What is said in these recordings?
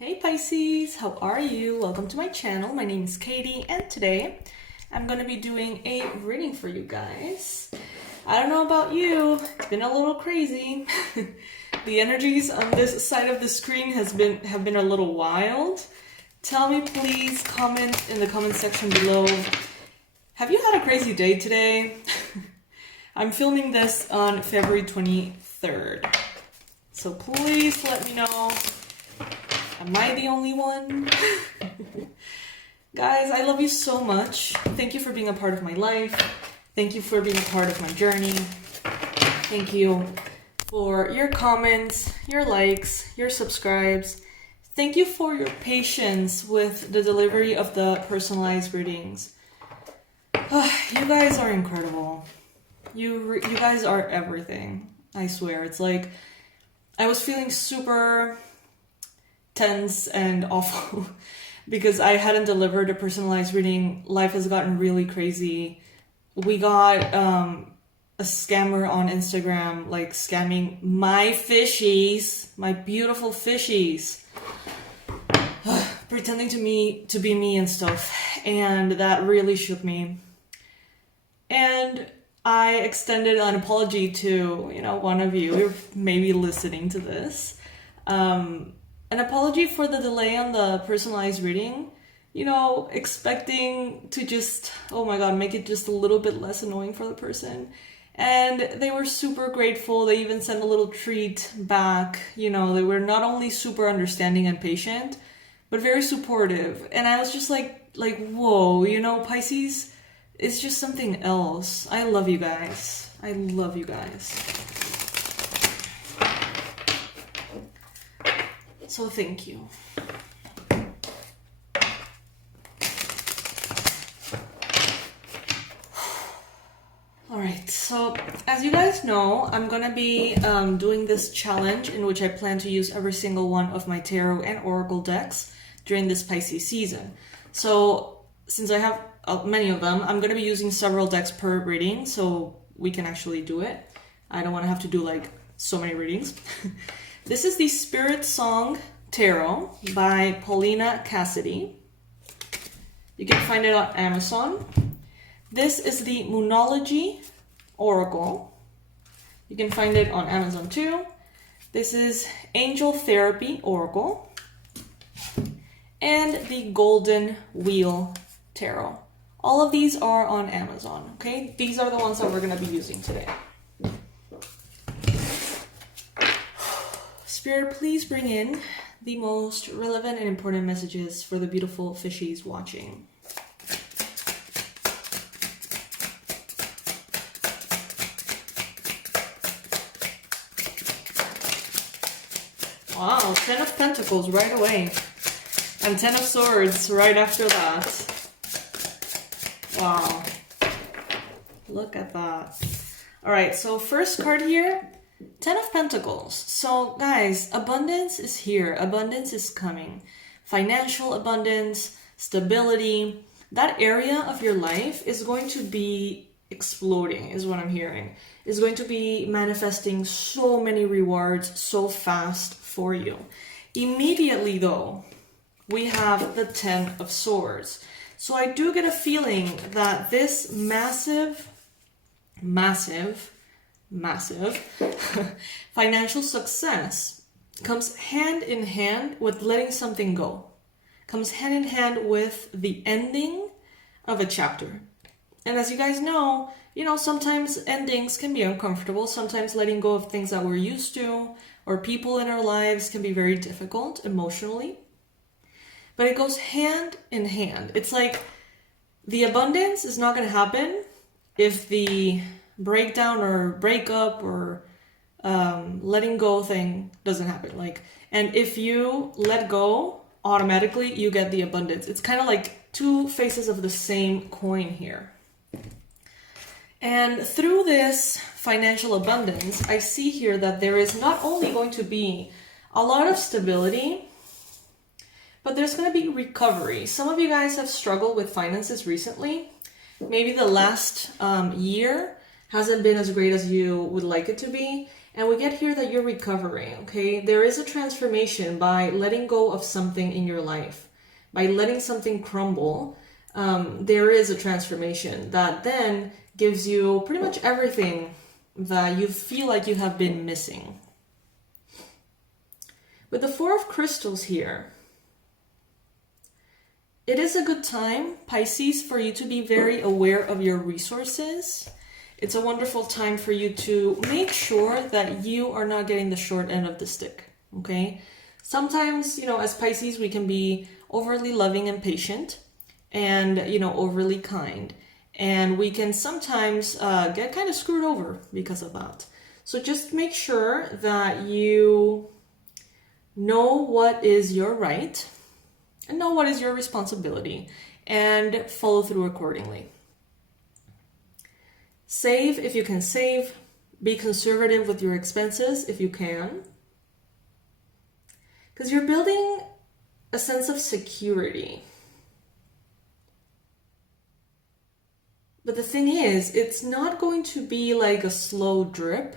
Hey Pisces, how are you? Welcome to my channel. My name is Katie and today I'm going to be doing a reading for you guys. I don't know about you, it's been a little crazy. The energies on this side of the screen have been a little wild. Tell me please, comment in the comment section below. Have you had a crazy day today? I'm filming this on February 23rd. So please let me know. Am I the only one? Guys, I love you so much. Thank you for being a part of my life. Thank you for being a part of my journey. Thank you for your comments, your likes, your subscribes. Thank you for your patience with the delivery of the personalized readings. You guys are incredible. You guys are everything. I swear. It's like I was feeling super tense and awful because I hadn't delivered a personalized reading. Life has gotten really crazy. We got a scammer on Instagram like scamming my fishies, my beautiful fishies, pretending to be me and stuff, and that really shook me. And I extended an apology to one of you who may be listening to this. An apology for the delay on the personalized reading, expecting to just, oh my god, make it just a little bit less annoying for the person. And they were super grateful. They even sent a little treat back. They were not only super understanding and patient, but very supportive. And I was just like, whoa, Pisces is just something else. I love you guys. I love you guys. So thank you. Alright, so as you guys know, I'm gonna be doing this challenge in which I plan to use every single one of my tarot and oracle decks during this Pisces season. So since I have many of them, I'm gonna be using several decks per reading so we can actually do it. I don't want to have to do like so many readings. This is the Spirit Song Tarot by Paulina Cassidy. You can find it on Amazon. This is the Moonology Oracle. You can find it on Amazon too. This is Angel Therapy Oracle. And the Golden Wheel Tarot. All of these are on Amazon, okay? These are the ones that we're going to be using today. Spirit, please bring in the most relevant and important messages for the beautiful fishies watching. Wow, 10 of Pentacles right away. And 10 of Swords right after that. Wow. Look at that. Alright, so first card here. 10 of Pentacles. So guys, abundance is here. Abundance is coming. Financial abundance, stability. That area of your life is going to be exploding, is what I'm hearing. Is going to be manifesting so many rewards so fast for you. Immediately though, we have the 10 of Swords. So I do get a feeling that this massive financial success comes hand in hand with letting something go. Comes hand in hand with the ending of a chapter. And as you guys know, sometimes endings can be uncomfortable. Sometimes letting go of things that we're used to or people in our lives can be very difficult emotionally. But it goes hand in hand. It's like the abundance is not going to happen if the breakdown or breakup or letting go thing doesn't happen. And if you let go, automatically you get the abundance. It's kind of like two faces of the same coin here. And through this financial abundance, I see here that there is not only going to be a lot of stability, but there's going to be recovery. Some of you guys have struggled with finances recently. Maybe the last year hasn't been as great as you would like it to be. And we get here that you're recovering, okay? There is a transformation by letting go of something in your life. By letting something crumble, there is a transformation that then gives you pretty much everything that you feel like you have been missing. With the Four of Crystals here, it is a good time, Pisces, for you to be very aware of your resources. It's a wonderful time for you to make sure that you are not getting the short end of the stick, okay? Sometimes, as Pisces, we can be overly loving and patient and, overly kind. And we can sometimes get kind of screwed over because of that. So just make sure that you know what is your right and know what is your responsibility and follow through accordingly. Save if you can save. Be conservative with your expenses if you can. Because you're building a sense of security. But the thing is, it's not going to be like a slow drip.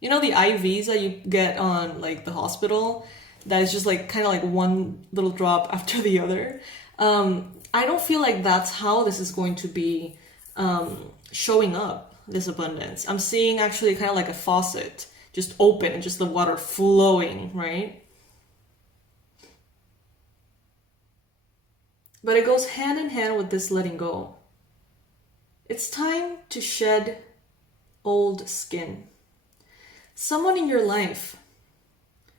You know the IVs that you get on like the hospital? That is just like kind of like one little drop after the other. I don't feel like that's how this is going to be showing up, this abundance. I'm seeing actually kind of like a faucet just open and just the water flowing, right? But it goes hand in hand with this letting go. It's time to shed old skin. Someone in your life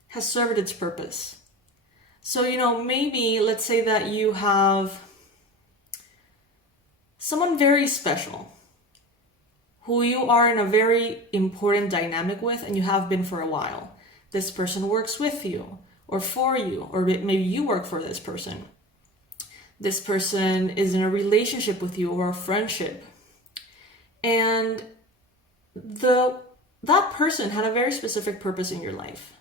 has served its purpose. So, maybe let's say that you have someone very special who you are in a very important dynamic with and you have been for a while. This person works with you or for you, or maybe you work for this person. This person is in a relationship with you or a friendship. And that person had a very specific purpose in your life.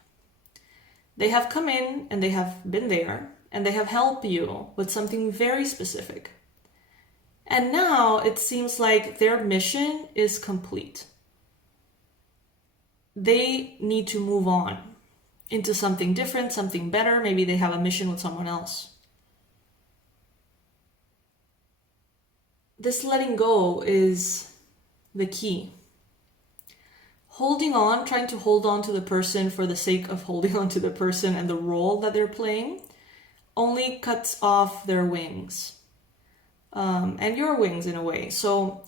They have come in and they have been there and they have helped you with something very specific. And now it seems like their mission is complete. They need to move on into something different, something better. Maybe they have a mission with someone else. This letting go is the key. Holding on, trying to hold on to the person for the sake of holding on to the person and the role that they're playing only cuts off their wings. And your wings in a way. So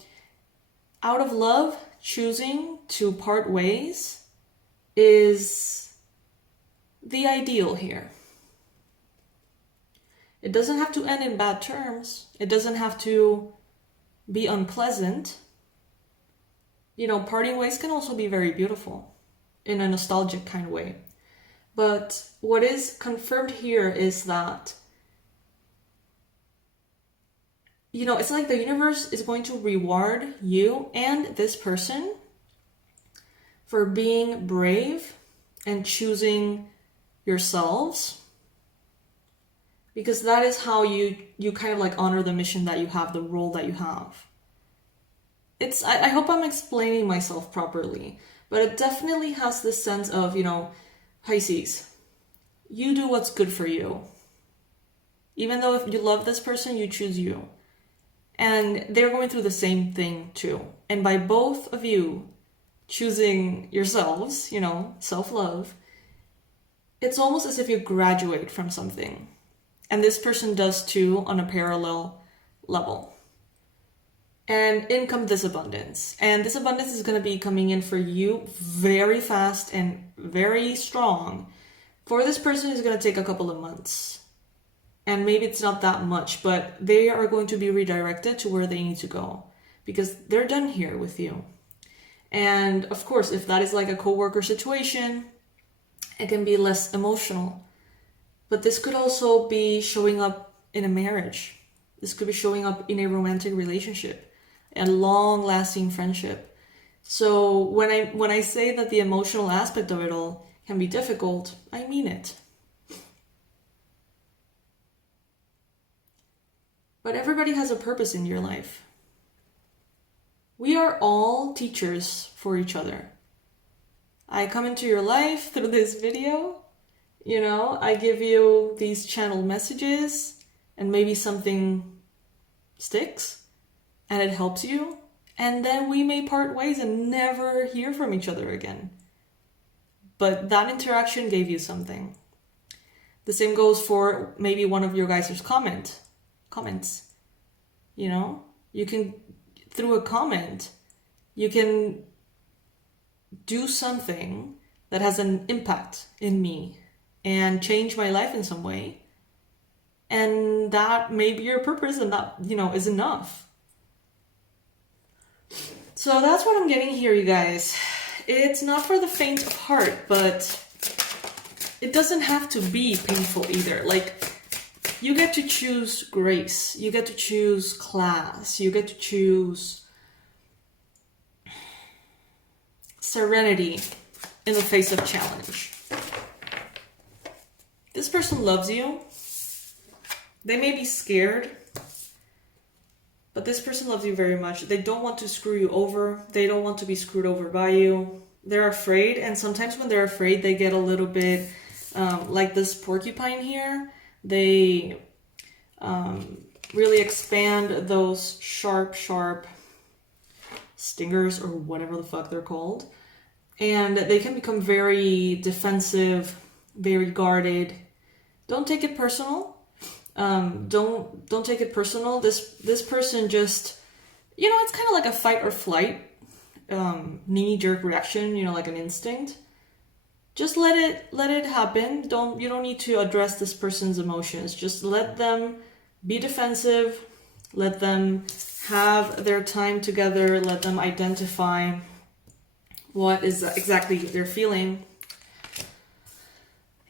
out of love, choosing to part ways is the ideal here. It doesn't have to end in bad terms. It doesn't have to be unpleasant. Parting ways can also be very beautiful in a nostalgic kind of way. But what is confirmed here is that, it's like the universe is going to reward you and this person for being brave and choosing yourselves. Because that is how you kind of like honor the mission that you have, the role that you have. I hope I'm explaining myself properly, but it definitely has this sense of, Pisces, you do what's good for you. Even though if you love this person, you choose you. And they're going through the same thing too. And by both of you choosing yourselves, self-love, it's almost as if you graduate from something. And this person does too on a parallel level. And in comes this abundance. And this abundance is going to be coming in for you very fast and very strong. For this person, it's going to take a couple of months. And maybe it's not that much, but they are going to be redirected to where they need to go. Because they're done here with you. And of course, if that is like a coworker situation, it can be less emotional. But this could also be showing up in a marriage. This could be showing up in a romantic relationship. A long-lasting friendship. So when I say that the emotional aspect of it all can be difficult, I mean it. But everybody has a purpose in your life. We are all teachers for each other. I come into your life through this video. You know, I give you these channeled messages and maybe something sticks and it helps you. And then we may part ways and never hear from each other again. But that interaction gave you something. The same goes for maybe one of your guys' comments. You know, you can, through a comment, you can do something that has an impact in me and change my life in some way. And that may be your purpose, and that, you know, is enough. So that's what I'm getting here, you guys. It's not for the faint of heart, but it doesn't have to be painful either. Like, you get to choose grace, you get to choose class, you get to choose serenity in the face of challenge. This person loves you. They may be scared, but this person loves you very much. They don't want to screw you over. They don't want to be screwed over by you. They're afraid, and sometimes when they're afraid, they get a little bit like this porcupine here. They really expand those sharp stingers, or whatever the fuck they're called. And they can become very defensive, very guarded. Don't take it personal. Don't take it personal. This person just, you know, it's kind of like a fight or flight, knee-jerk reaction, you know, like an instinct. Just let it happen. You don't need to address this person's emotions. Just let them be defensive. Let them have their time together. Let them identify what is exactly they're feeling.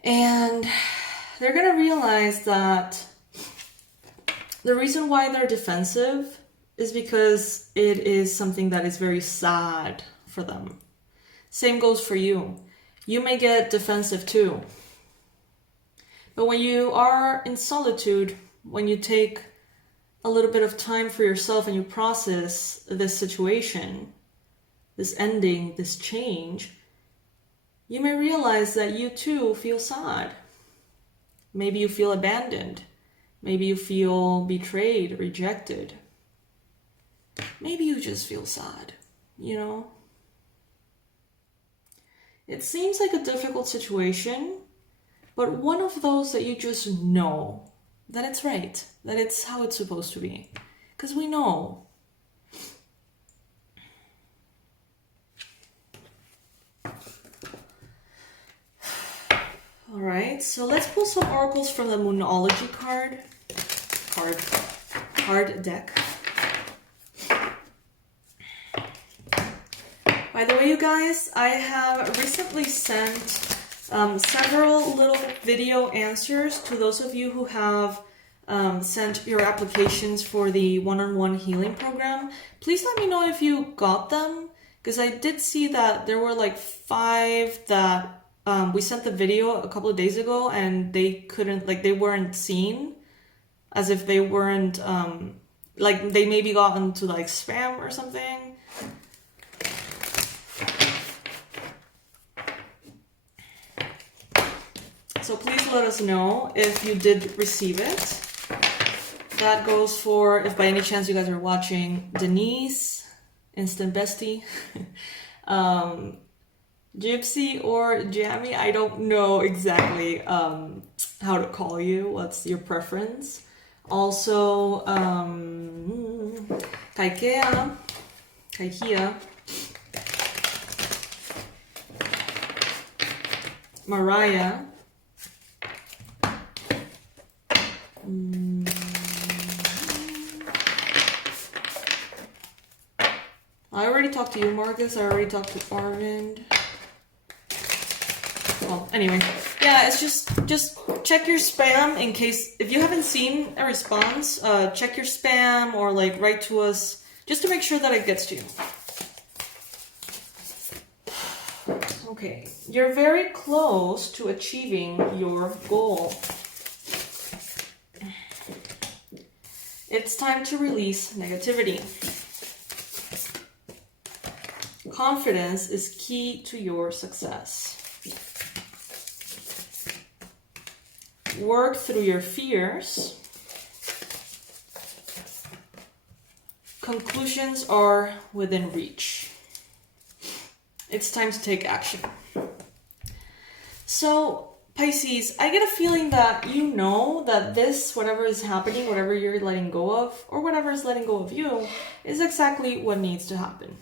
And they're going to realize that the reason why they're defensive is because it is something that is very sad for them. Same goes for you. You may get defensive too. But when you are in solitude, when you take a little bit of time for yourself and you process this situation, this ending, this change, you may realize that you too feel sad. Maybe you feel abandoned. Maybe you feel betrayed, rejected. Maybe you just feel sad, you know? It seems like a difficult situation, but one of those that you just know that it's right, that it's how it's supposed to be. Because we know. All right, so let's pull some oracles from the Moonology card deck. By the way, you guys, I have recently sent several little video answers to those of you who have sent your applications for the one-on-one healing program. Please let me know if you got them, because I did see that there were like 5 that we sent the video a couple of days ago and they couldn't, like, they weren't seen, as if they weren't, like, they maybe got into like spam or something. So please let us know if you did receive it. That goes for, if by any chance you guys are watching, Denise, Instant Bestie, Gypsy or Jammy. I don't know exactly how to call you. What's your preference? Also, 𝗥𝗣𝗥𝗢𝗥𝗣𝗥𝗢𝗥𝗢𝗥, Mariah, I already talked to you, Marcus. I already talked to Arvind. Well, anyway, yeah, it's just check your spam in case, if you haven't seen a response, check your spam or like write to us just to make sure that it gets to you. Okay, you're very close to achieving your goal. It's time to release negativity. confidence is key to your success. Work through your fears. Conclusions are within reach. It's time to take action. So, Pisces, I get a feeling that you know that this, whatever is happening, whatever you're letting go of, or whatever is letting go of you, is exactly what needs to happen.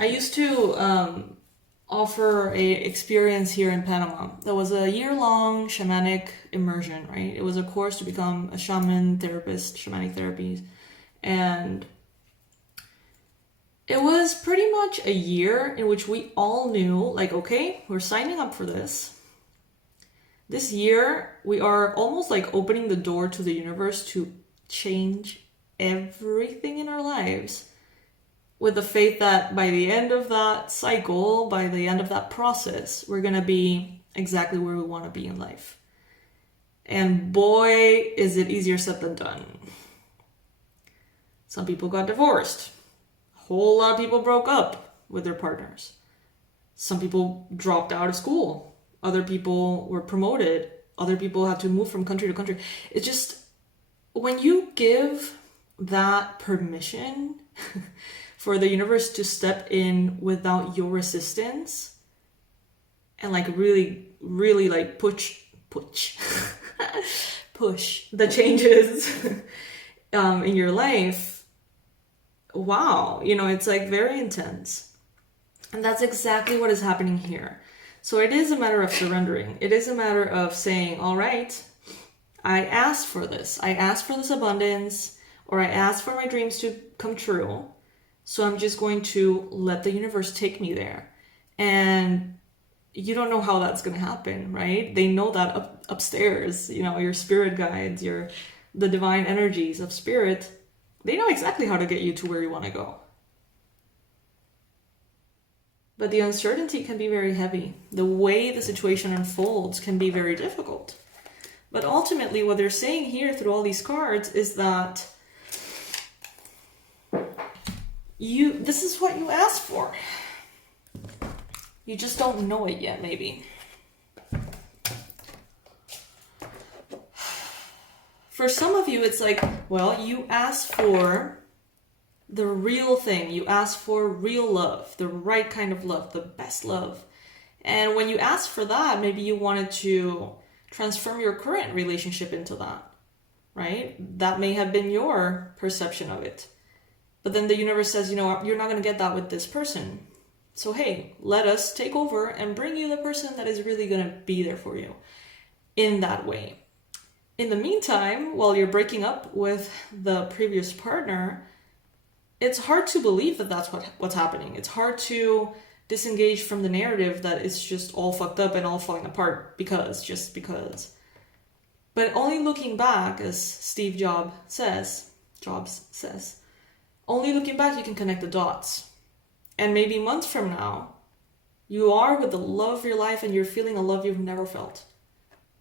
I used to offer a experience here in Panama. That was a year-long shamanic immersion, right? It was a course to become a shaman therapist, shamanic therapies. And it was pretty much a year in which we all knew, like, okay, we're signing up for this. This year, we are almost like opening the door to the universe to change everything in our lives, with the faith that by the end of that cycle, by the end of that process, we're going to be exactly where we want to be in life. And boy, is it easier said than done. Some people got divorced. A whole lot of people broke up with their partners. Some people dropped out of school. Other people were promoted. Other people had to move from country to country. It's just, when you give that permission for the universe to step in without your resistance and like really like push the changes in your life, wow, it's like very intense. And that's exactly what is happening here. So it is a matter of surrendering. It is a matter of saying, all right, I asked for this. I asked for this abundance, or I asked for my dreams to come true. So I'm just going to let the universe take me there. And you don't know how that's going to happen, right? They know that upstairs, your spirit guides, the divine energies of spirit, they know exactly how to get you to where you want to go. But the uncertainty can be very heavy. The way the situation unfolds can be very difficult. But ultimately, what they're saying here through all these cards is that this is what you asked for. You just don't know it yet, maybe. For some of you, it's like, well, you asked for the real thing. You asked for real love, the right kind of love, the best love. And when you asked for that, maybe you wanted to transform your current relationship into that, right? That may have been your perception of it. But then the universe says, you're not going to get that with this person. So, hey, let us take over and bring you the person that is really going to be there for you in that way. In the meantime, while you're breaking up with the previous partner, it's hard to believe that that's what's happening. It's hard to disengage from the narrative that it's just all fucked up and all falling apart just because. But only looking back, as Steve Jobs says, only looking back you can connect the dots. And maybe months from now, you are with the love of your life and you're feeling a love you've never felt.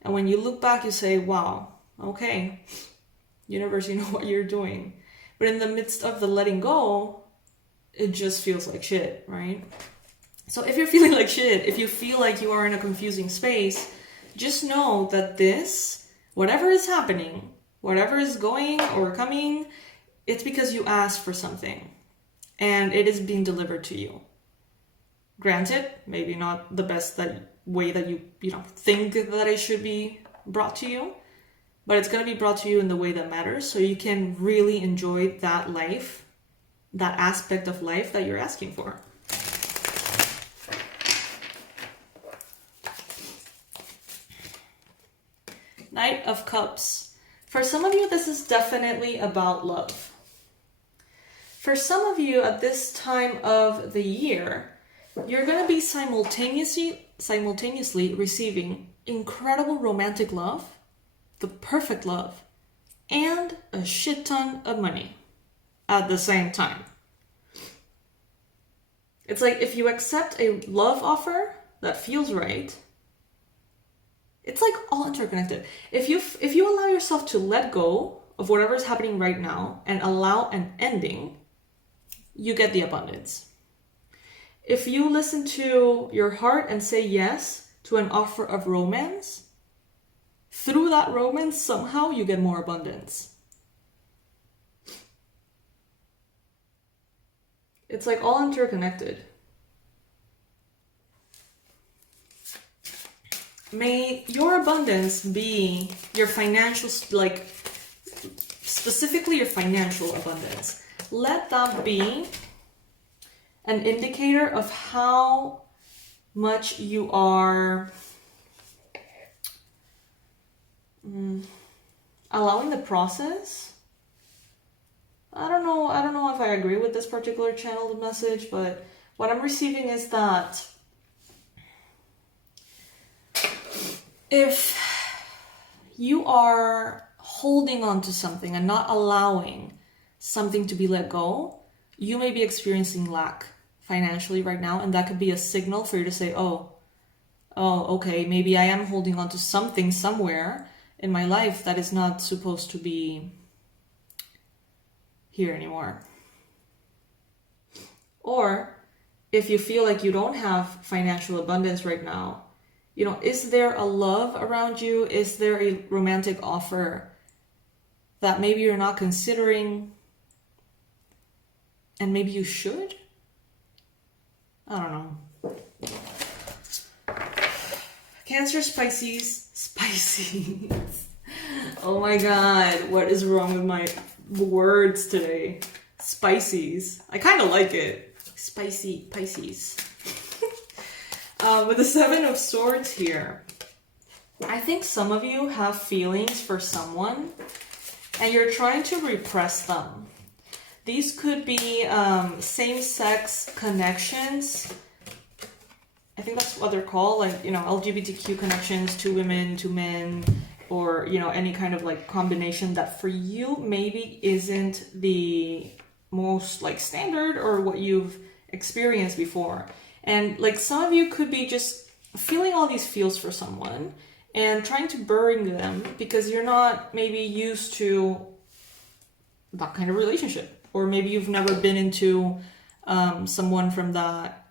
And when you look back, you say, wow, okay, universe, you know what you're doing. But in the midst of the letting go, it just feels like shit, right? So if you're feeling like shit, if you feel like you are in a confusing space, just know that whatever is happening, whatever is going or coming, it's because you asked for something and it is being delivered to you. Granted, maybe not the best way that you think that it should be brought to you, but it's going to be brought to you in the way that matters so you can really enjoy that life, that aspect of life that you're asking for. Knight of Cups. For some of you, this is definitely about love. For some of you at this time of the year, you're going to be simultaneously receiving incredible romantic love, the perfect love, and a shit ton of money at the same time. It's like if you accept a love offer that feels right, It's like all interconnected. If you allow yourself to let go of whatever is happening right now and allow an ending, you get the abundance. If you listen to your heart and say yes to an offer of romance, through that romance, somehow you get more abundance. It's like all interconnected. May your abundance be your financial, like specifically your financial abundance. Let that be an indicator of how much you are allowing the process. I don't know if I agree with this particular channeled message, but what I'm receiving is that if you are holding on to something and not allowing something to be let go, you may be experiencing lack financially right now, and that could be a signal for you to say, oh, okay, maybe I am holding on to something somewhere in my life that is not supposed to be here anymore. Or if you feel like you don't have financial abundance right now, you know, is there a love around you? Is there a romantic offer that maybe you're not considering and maybe you should? I don't know. Cancer, Pisces. Oh my God, what is wrong with my words today? Pisces. I kind of like it. Spicy Pisces. With the Seven of Swords here, I think some of you have feelings for someone and you're trying to repress them. These could be same-sex connections. I think that's what they're called, like, you know, LGBTQ connections, to women, to men, or, you know, any kind of like combination that for you maybe isn't the most like standard or what you've experienced before. And like some of you could be just feeling all these feels for someone and trying to bury them because you're not maybe used to that kind of relationship. Or maybe you've never been into someone from that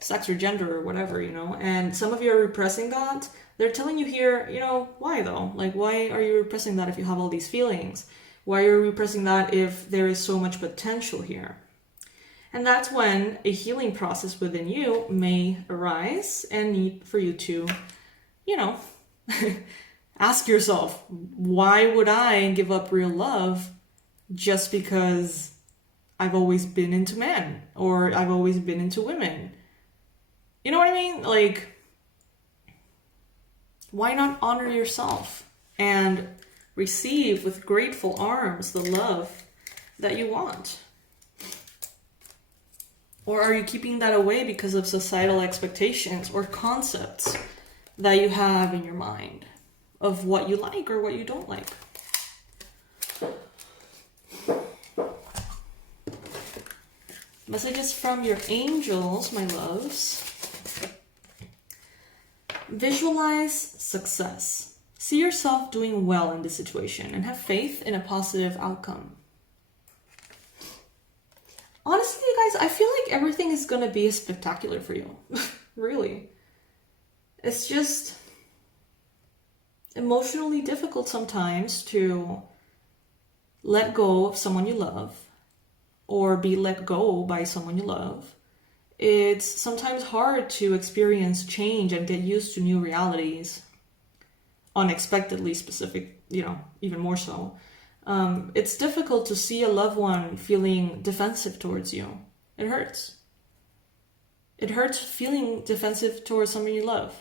sex or gender or whatever, you know. And some of you are repressing that. They're telling you here, you know, why though? Like, why are you repressing that if you have all these feelings? Why are you repressing that if there is so much potential here? And that's when a healing process within you may arise and need for you to, you know, ask yourself, why would I give up real love just because I've always been into men or I've always been into women? You know what I mean? Like, why not honor yourself and receive with grateful arms the love that you want? Or are you keeping that away because of societal expectations or concepts that you have in your mind of what you like or what you don't like? Messages from your angels, my loves. Visualize success. See yourself doing well in this situation and have faith in a positive outcome. Honestly, you guys, I feel like everything is going to be spectacular for you. Really. It's just emotionally difficult sometimes to let go of someone you love or be let go by someone you love. It's sometimes hard to experience change and get used to new realities. Unexpectedly specific, you know, even more so. It's difficult to see a loved one feeling defensive towards you. It hurts. It hurts feeling defensive towards someone you love.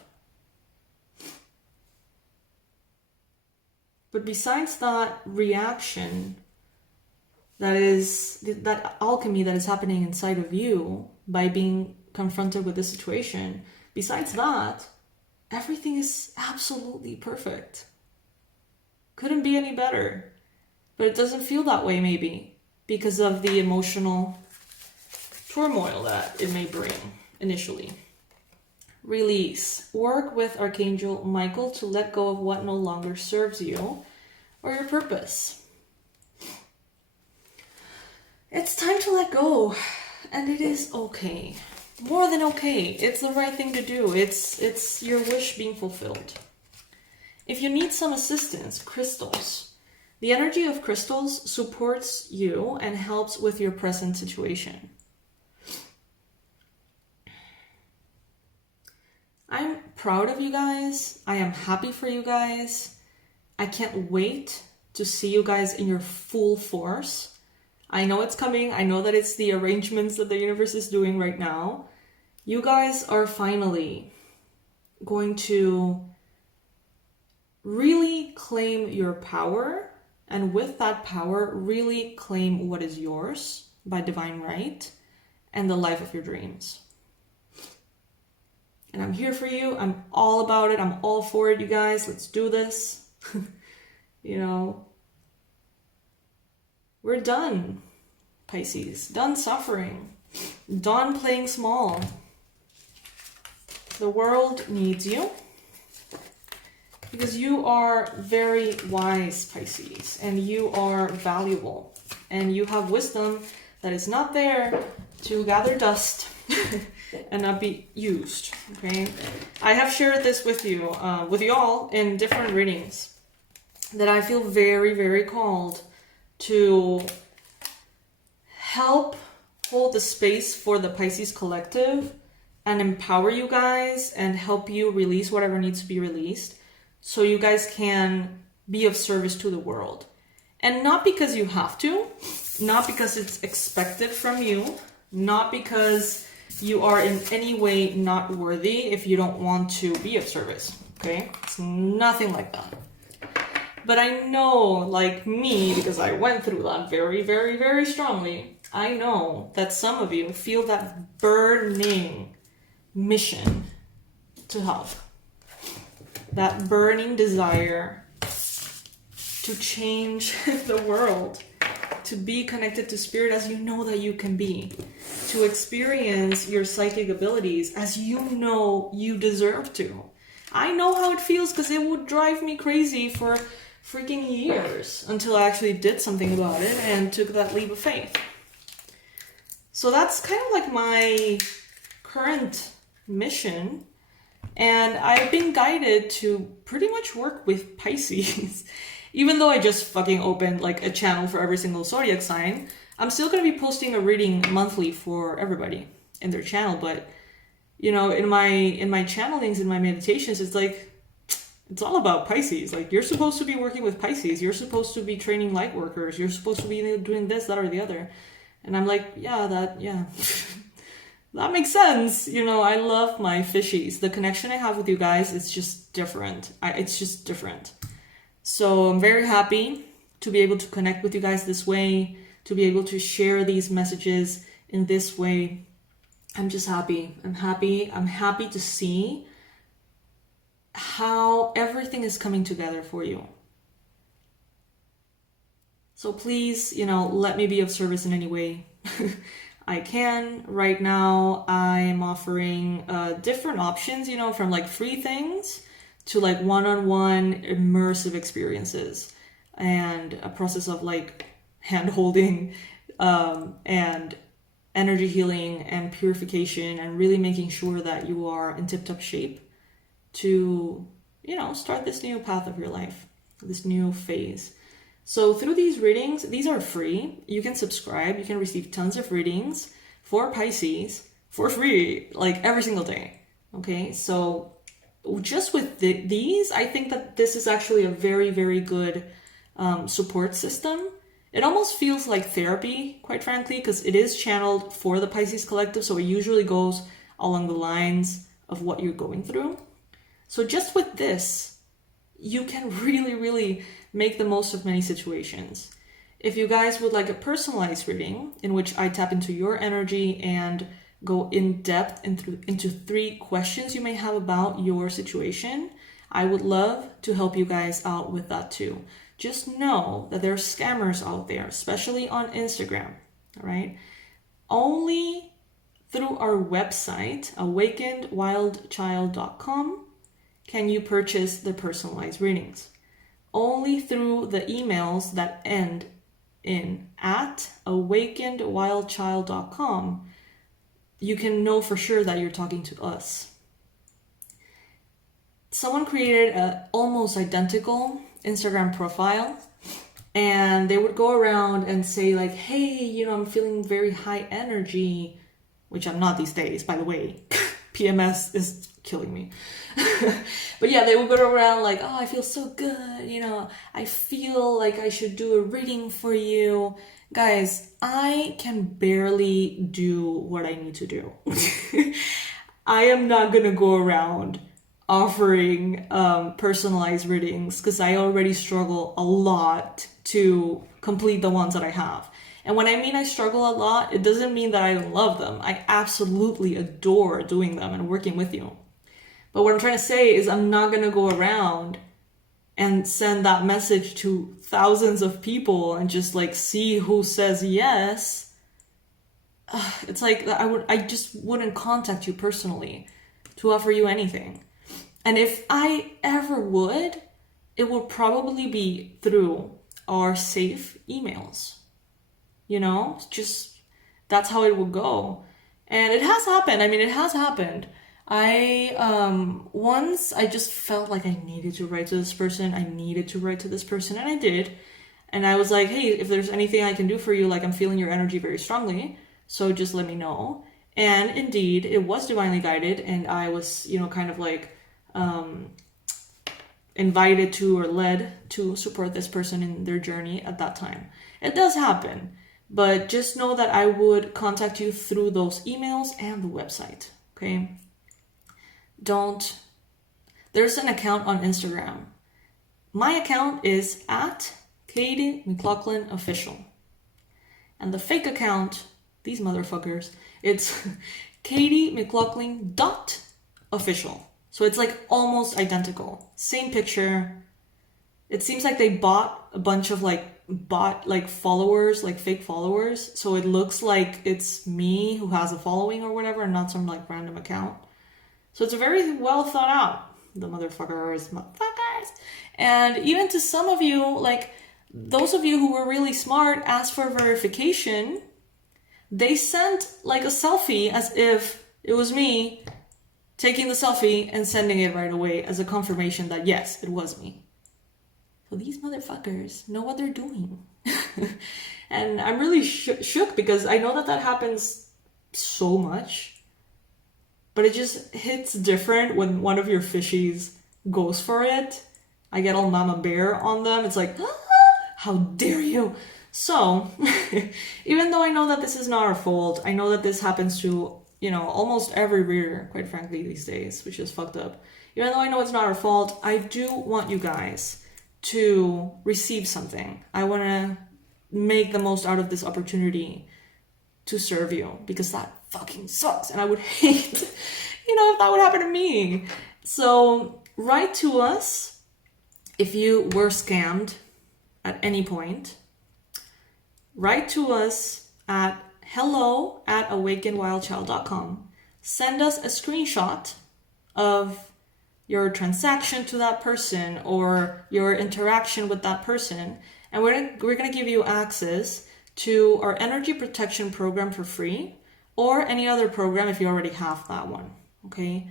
But besides that reaction, that alchemy that is happening inside of you by being confronted with this situation, besides that, everything is absolutely perfect. Couldn't be any better. But it doesn't feel that way maybe because of the emotional turmoil that it may bring initially. release. Work with Archangel Michael to let go of what no longer serves you or your purpose. It's time to let go, and it is okay. More than okay. It's the right thing to do. It's your wish being fulfilled. If you need some assistance, crystals. The energy of crystals supports you and helps with your present situation. I'm proud of you guys. I am happy for you guys. I can't wait to see you guys in your full force. I know it's coming. I know that it's the arrangements that the universe is doing right now. You guys are finally going to really claim your power, and with that power, really claim what is yours by divine right and the life of your dreams. And I'm here for you. I'm all about it. I'm all for it, you guys. Let's do this. You know, we're done, Pisces. Done suffering. Done playing small. The world needs you because you are very wise, Pisces, and you are valuable, and you have wisdom that is not there to gather dust and not be used. Okay, I have shared this with you, with y'all in different readings, that I feel very, very called to help hold the space for the Pisces collective and empower you guys and help you release whatever needs to be released so you guys can be of service to the world. And not because you have to, not because it's expected from you, not because you are in any way not worthy if you don't want to be of service, okay? It's nothing like that. But I know, like me, because I went through that very, very, very strongly, I know that some of you feel that burning mission to help. That burning desire to change the world, to be connected to spirit as you know that you can be, to experience your psychic abilities as you know you deserve to. I know how it feels because it would drive me crazy for freaking years until I actually did something about it and took that leap of faith. So that's kind of like my current mission, and I've been guided to pretty much work with Pisces. Even though I just fucking opened like a channel for every single zodiac sign, I'm still going to be posting a reading monthly for everybody in their channel. But you know, in my channelings, in my meditations, it's like, it's all about Pisces. Like, you're supposed to be working with Pisces. You're supposed to be training light workers. You're supposed to be doing this, that, or the other. And I'm like, yeah. That makes sense. You know, I love my fishies. The connection I have with you guys, it's just different. It's just different. So I'm very happy to be able to connect with you guys this way, to be able to share these messages in this way. I'm just happy. I'm happy to see how everything is coming together for you. So please, you know, let me be of service in any way I can. Right now, I'm offering different options, you know, from like free things to like one-on-one immersive experiences and a process of like hand-holding and energy healing and purification, and really making sure that you are in tip-top shape to, you know, start this new path of your life, this new phase. So through these readings, these are free. You can subscribe. You can receive tons of readings for Pisces for free, like every single day. Okay, so just with these, I think that this is actually a very, very good support system. It almost feels like therapy, quite frankly, because it is channeled for the Pisces collective. So it usually goes along the lines of what you're going through. So just with this, you can really, really make the most of many situations. If you guys would like a personalized reading in which I tap into your energy and go in depth into 3 questions you may have about your situation, I would love to help you guys out with that too. Just know that there are scammers out there, especially on Instagram, all right? Only through our website, 𝗥𝗘𝗣𝗥𝗢𝗦𝗘𝗦.com, can you purchase the personalized readings. Only through the emails that end in @𝗥𝗘𝗣𝗥𝗢𝗦𝗘𝗦.com, you can know for sure that you're talking to us. Someone created an almost identical Instagram profile, and they would go around and say like, hey, you know, I'm feeling very high energy, which I'm not these days, by the way. PMS is killing me. But yeah, they would go around like, oh, I feel so good, you know, I feel like I should do a reading for you. Guys, I can barely do what I need to do. I am not gonna go around offering personalized readings because I already struggle a lot to complete the ones that I have. And when I mean I struggle a lot, it doesn't mean that I don't love them. I absolutely adore doing them and working with you. But what I'm trying to say is I'm not going to go around and send that message to thousands of people and just like see who says yes. It's like I just wouldn't contact you personally to offer you anything. And if I ever would, it will probably be through our safe emails. You know, just that's how it will go. And it has happened. I mean, it has happened. Once I just felt like I needed to write to this person. And I did. And I was like, hey, if there's anything I can do for you, like I'm feeling your energy very strongly, so just let me know. And indeed, it was divinely guided, and I was, you know, kind of like invited to or led to support this person in their journey at that time. It does happen. But just know that I would contact you through those emails and the website, okay? There's an account on Instagram. My account is @𝗥𝗘𝗣𝗥𝗢𝗦𝗘𝗦. And the fake account, these motherfuckers, it's 𝗥𝗘𝗣𝗥𝗢𝗦𝗘𝗦official. So it's like almost identical. Same picture. It seems like they bought a bunch of followers, like fake followers. So it looks like it's me who has a following or whatever, and not some like random account. So it's very well thought out, the motherfuckers. And even to some of you, like those of you who were really smart, asked for verification. They sent like a selfie as if it was me taking the selfie and sending it right away as a confirmation that yes, it was me. So these motherfuckers know what they're doing. And I'm really shook because I know that happens so much. But it just hits different when one of your fishies goes for it. I get all mama bear on them. It's like, how dare you? So, even though I know that this is not our fault, I know that this happens to, you know, almost every reader, quite frankly, these days, which is fucked up. Even though I know it's not our fault, I do want you guys to receive something. I want to make the most out of this opportunity to serve you, because that fucking sucks, and I would hate, you know, if that would happen to me. So write to us if you were scammed at any point. Write to us at hello@awakenedwildchild.com. Send us a screenshot of your transaction to that person or your interaction with that person, and we're gonna give you access to our energy protection program for free, or any other program if you already have that one, okay?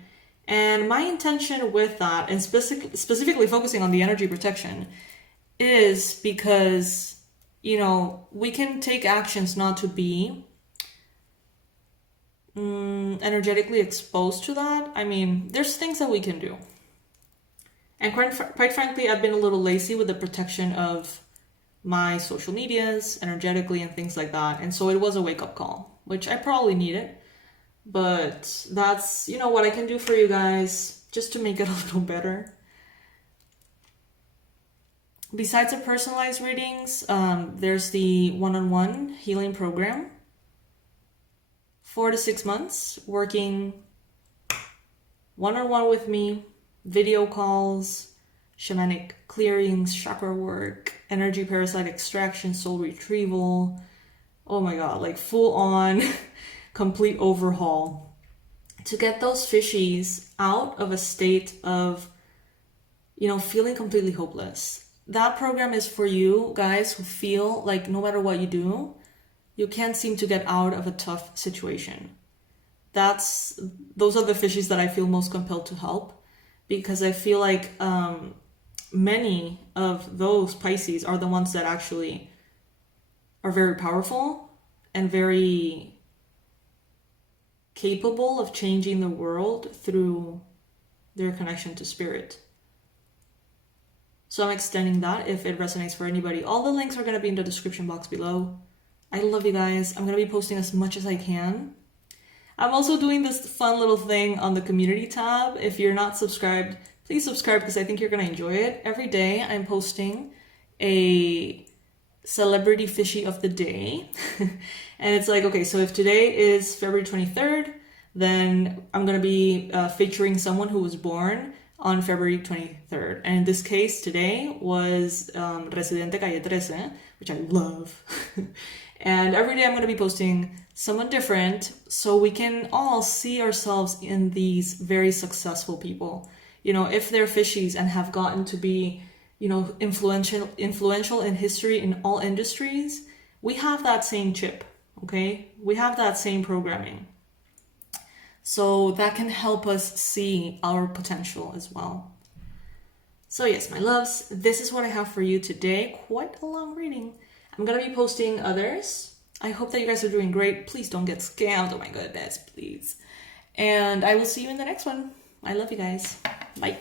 And my intention with that, and specifically focusing on the energy protection, is because, you know, we can take actions not to be energetically exposed to that. I mean, there's things that we can do. And quite frankly, I've been a little lazy with the protection of my social medias, energetically, and things like that. And so it was a wake-up call, which I probably needed. But that's, you know, what I can do for you guys, just to make it a little better. Besides the personalized readings, there's the one-on-one healing program. 4 to 6 months, working one-on-one with me, video calls, shamanic clearings, chakra work, energy parasite extraction, soul retrieval. Oh my god, like full on complete overhaul to get those fishies out of a state of, feeling completely hopeless. That program is for you guys who feel like no matter what you do, you can't seem to get out of a tough situation. Those are the fishies that I feel most compelled to help, because I feel like many of those Pisces are the ones that actually are very powerful and very capable of changing the world through their connection to spirit. So I'm extending that if it resonates for anybody. All the links are going to be in the description box below. I love you guys. I'm going to be posting as much as I can. I'm also doing this fun little thing on the community tab. If you're not subscribed, please subscribe because I think you're going to enjoy it. Every day I'm posting a celebrity fishy of the day. And it's like, okay, so if today is February 23rd, then I'm going to be featuring someone who was born on February 23rd. And in this case, today was Residente Calle 13, which I love. And every day I'm going to be posting someone different so we can all see ourselves in these very successful people. If they're fishies and have gotten to be, influential in history in all industries, we have that same chip, okay? We have that same programming. So that can help us see our potential as well. So yes, my loves, this is what I have for you today. Quite a long reading. I'm going to be posting others. I hope that you guys are doing great. Please don't get scammed. Oh my goodness, please. And I will see you in the next one. I love you guys. Bye.